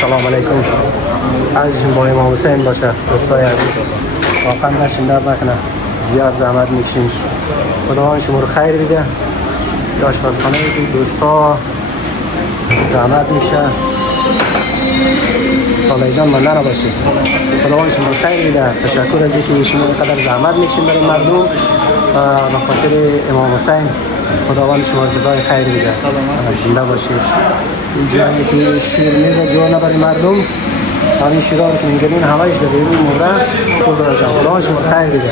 سلام علیکم. از با امام حسین باشه دوستای عزیز. واقعا دستشون درد نکنه، زیاد زحمت میکشیم. خدا شما رو خیر بده. آشپزخانه دوستا زحمت میشه. خدای جان من نباشید. خدا شما رو خیر بده. تشکر از اینکه شما اینقدر زحمت میکشین برای مردم و خاطر امام حسین. خداوند شما رو جزای خیر بده. زنده باشید. اینجا که شیر میره جوانه برای مردم. همین شیرها که میگیرین همه‌اش در بیرون مرده. خدا شما خیر بده.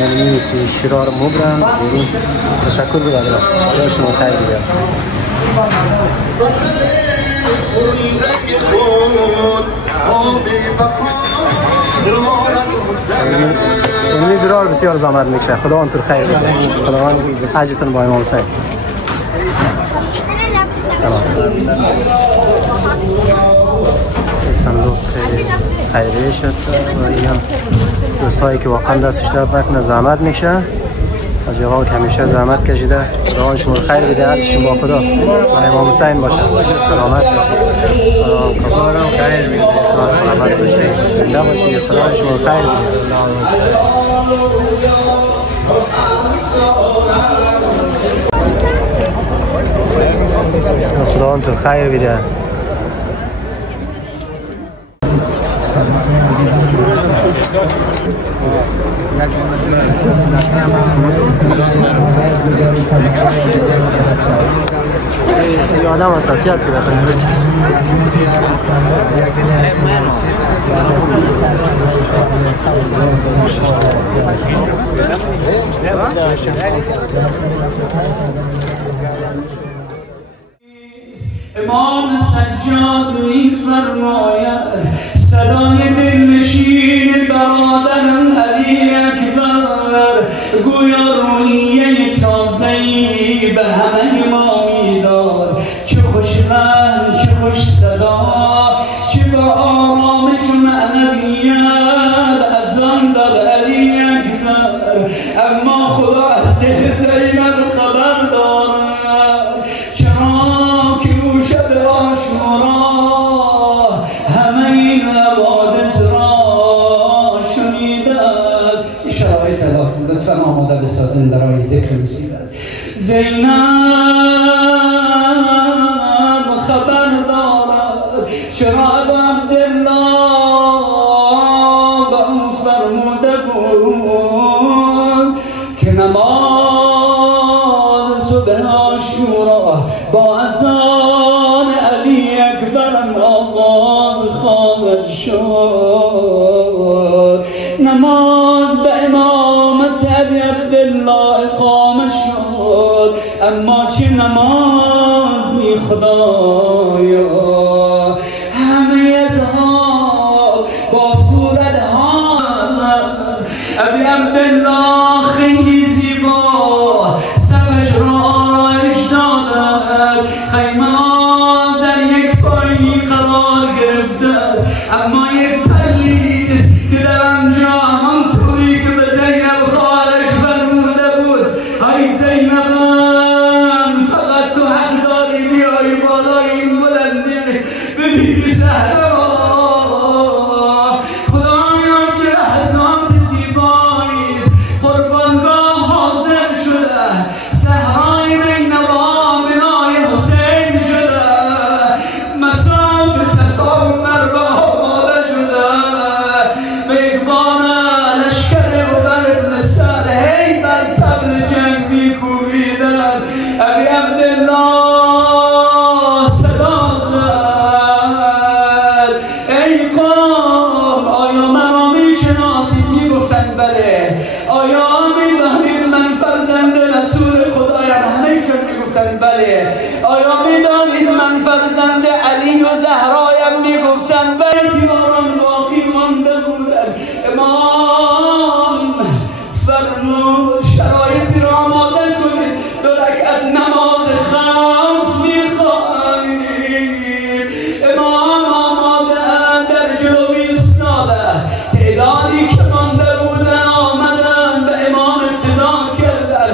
یعنی که شیرها رو مبرن بیرون. تشکر بده. خدا شما خیر بده. این درار بسیار زحمت میکشه. خدا اون تو خیر بده. خداوند اجرتون با امام حسین. سلام. صندوق خیریش هست و این هم دوستایی که واقعا دستش درد نکنه زحمت میکشه. از جواب که همیشه زحمت کشیده. خدا شما خیر بده. هر چیز با خدا با امام حسین باشه. سلامت باشید. کبارم خیر بده. سلامت باشید. زنده باشید. خدا شما خیر بده. خدا انتو خیر بده. این آدم حساسیت کرده خیلی چیز امام سجاد می فرماید صدای دلنشین برادرم علی اکبر گویا رویه تازه‌ای به همه ما میداد. چه خوش رنگ، چه خوش صدا، چه با آرامش و معنویت از آن داد علی اکبر. اما خدا از دل زینب خبر دارد. چرا که او شب عاشورا همه این حوادث را شنیده است. این شرایط لطفا آماده بسازین برای ذکر مصیبت. زینب خبر دارد. چرا ابا عبدالله به او فرموده بود که نماز صبح عاشورا با اذان علی اکبرم آغاز خواهد شد. نماز به امامت ابی عبدالله اقامه شد. اما چه نمازی خدایا، همه اصحاب با صورتها. ابی عبدالله خیلی زیبا صفش را آرایش دادند. خیمه در یک پایینی قرار گرفته است. اما یک تلیست که در آنجا همانطوری که به زینب خواهرش فرموده بود ای زینبم فقط تو حق داری بیایی بالای این بلندی ببینی صحرا. خدایا چه لحظات زیبایی قربانگاه حاضر شده. صحرای نینوا بنای حسین شده. مصاف صفا و مروه آماده شده. به اقبال لشکر عمر بن صالح بر طبل جنگ میکوبیدند. ابی عبدالله صدا زد ای قوم آیا مرا میشناسید؟ میگفتند بله. آیا میدانید من فرزند رسول خدایم؟ همه‌شون میگفتند بله. آیا میدانید من فرزند علی و زهرایم؟ میگفتند بله. تیماران باقی مانده بودند. امام فرمود شرایطی را آماده کنید. 2 رکعت نماز خوف میخواهید. امام آماده در جلو ایستاده. تعدادی که مانده بودن آمدن به امام اقتدا کردن.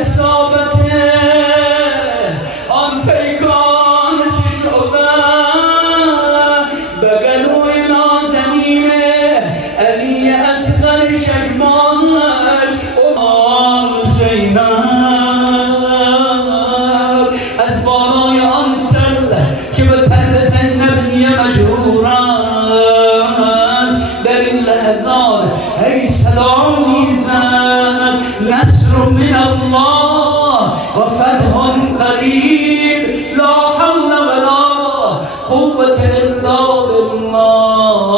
اصابت آن پیکان شعبه بگلوی نازنین علی اصغر شجمانش امام زینب از بالای آن تل که به تل زینبی مجرور است در این لحظات ای سلام میزد نصر من الله و فتح قریب لا حول ولا قوة الا بالله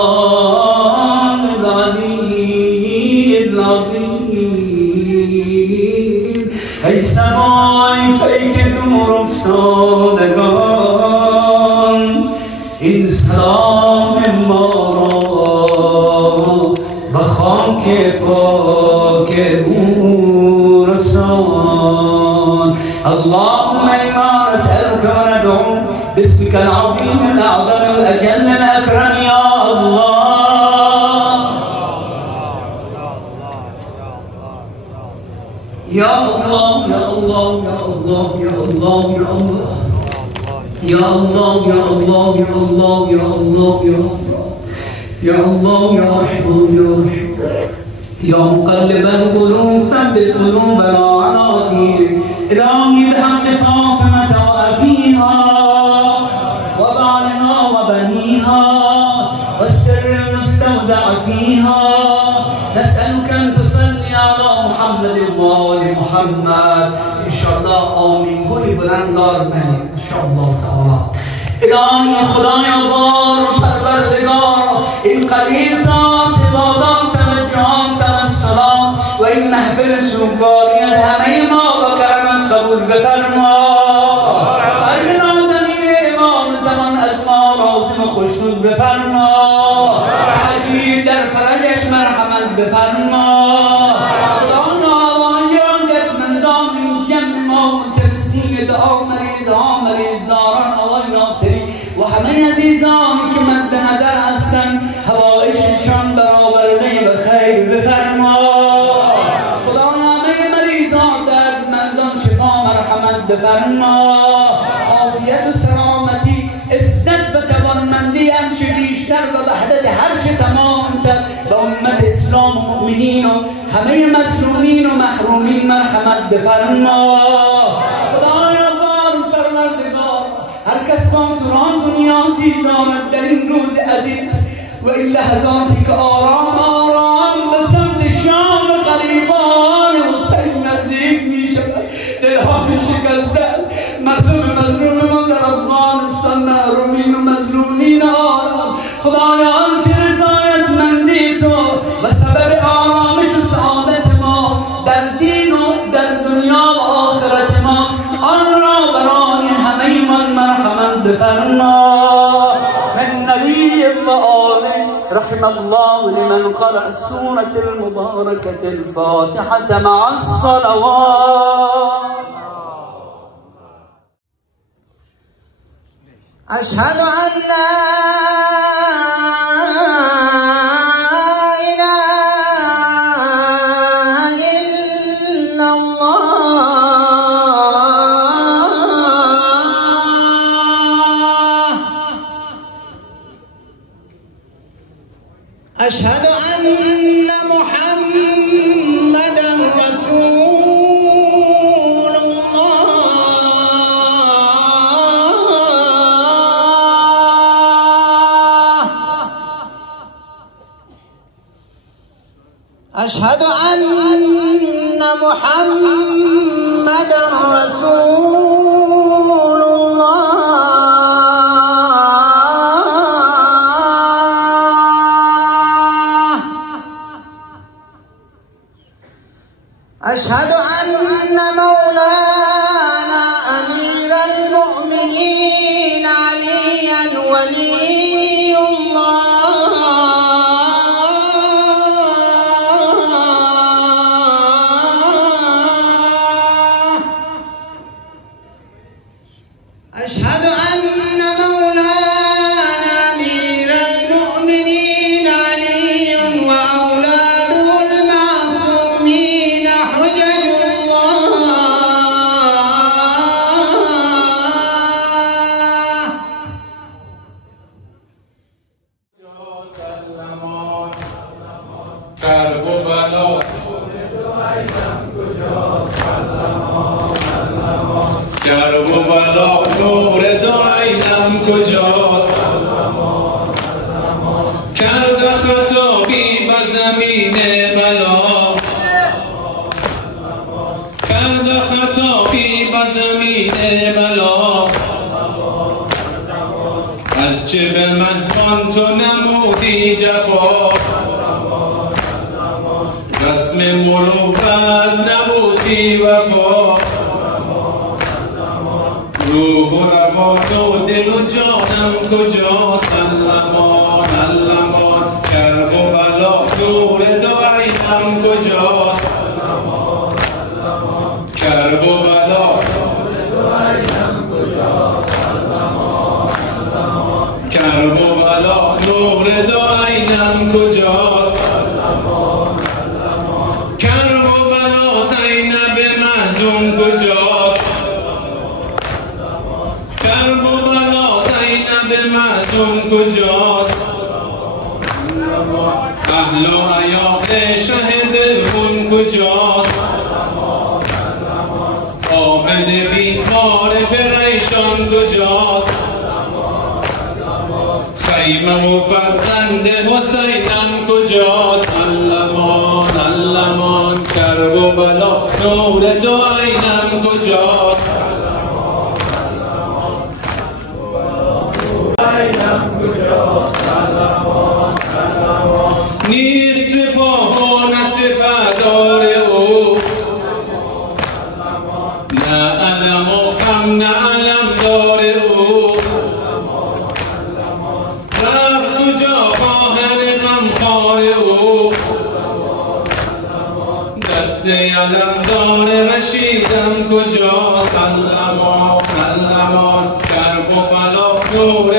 العلی العظیم ای سمای پیک دور افتادگان این سلام ما را به خاک پاک او رسان اللهم انا نسألك وندعو باسمك العظيم الاعظم الاجل الاكرم يا الله يا الله يا الله يا الله يا الله يا الله يا الله يا الله يا الله يا الله يا الله يا رحمن يا رحيم يا مقلب القلوب ثبت قلوبنا على دينك إلهي بحق فاطمة وأبيها وبعلها وبنيها والسر المستودع فيها نسألك أن تصلي على محمد وآل محمد إن شاء الله آمين گوی بلند دار منی إن شاء الله تعالى إلهي خدایا بار پروردگار این قلیل ذات عبادات توجهات توسلات و این محفل سوگواریت همه ما با کرمت قبول بفرما قلب نازنین امام زمان از ما راضی و خوشنود بفرما عجیب در فرجش مرحمت بفرما خدایا آوانجان گتمندان این جمع ما مترسیم دعا مریض داران آقای ناصری و همه عزیزان که مد نظر هستند هوایششان برآورده به خیر بفرما خدا همه مریضان دردمندان شفا مرحمت بفرما عافیت و سلامتی عزت و توانمندی هرچه بیشتر و وحدت هرچه تمامتر به امت اسلام و مؤمنین و همه مظلومین و محرومین مرحمت بفرما خدایا بار پروردگار هر کس با تو راز و نیازی دارد در این روز عزیز و این لحظاتی که آرام به سمت شام غریبان حسین نزدیک می شود دلها شکسته است مظلوم ما در افغانستان محرومین و مظلومین آرام خدایا آنچه رضایتمندی تو و سبب آرامش و سعادت ما در دین و در دنیا و آخرت ما آن را برای همه من مرحمت بفرما من نبی و آله رحم الله لمن قرأ السورة المباركة الفاتحة مع الصلوات أشهد أن لا إله إلا الله أشهد أن محمدا رسول الله أشهد أن محمدا رسول الله أشهد أن مولانا أمير المؤمنين عليا ولي الله أشهد أن مولانا أمير المؤمنين علي وأولاده المعصومين حجج الله زمین بلا کرد خطایی با زمین بلا از چه به من کن تو نمودی جفا رسم مروت نبودی وفا روح و روان و دل و جانم کجاست علمان علمان کرب و بلا نور دو عینم کجاست کرب و بلا کرب و بلا نور دو عینم کجاست کرب و بلا زینب محزون کجاست کرب و بلا زینب محزون کجاست اهل و عیال شه دلخون کجاست عامل بیمار پریشان کجاست خیمه و فرزند حسینم کجاست علمان علمان کرب و بلا نور دو عینم کجاست نیست سپاه و نه سپهدار او نه علم و غم نه علمدار او رفت کجا خواهر غمخوار او دست علمدار رشیدم کجاست علمان علمان کرب و بلا نور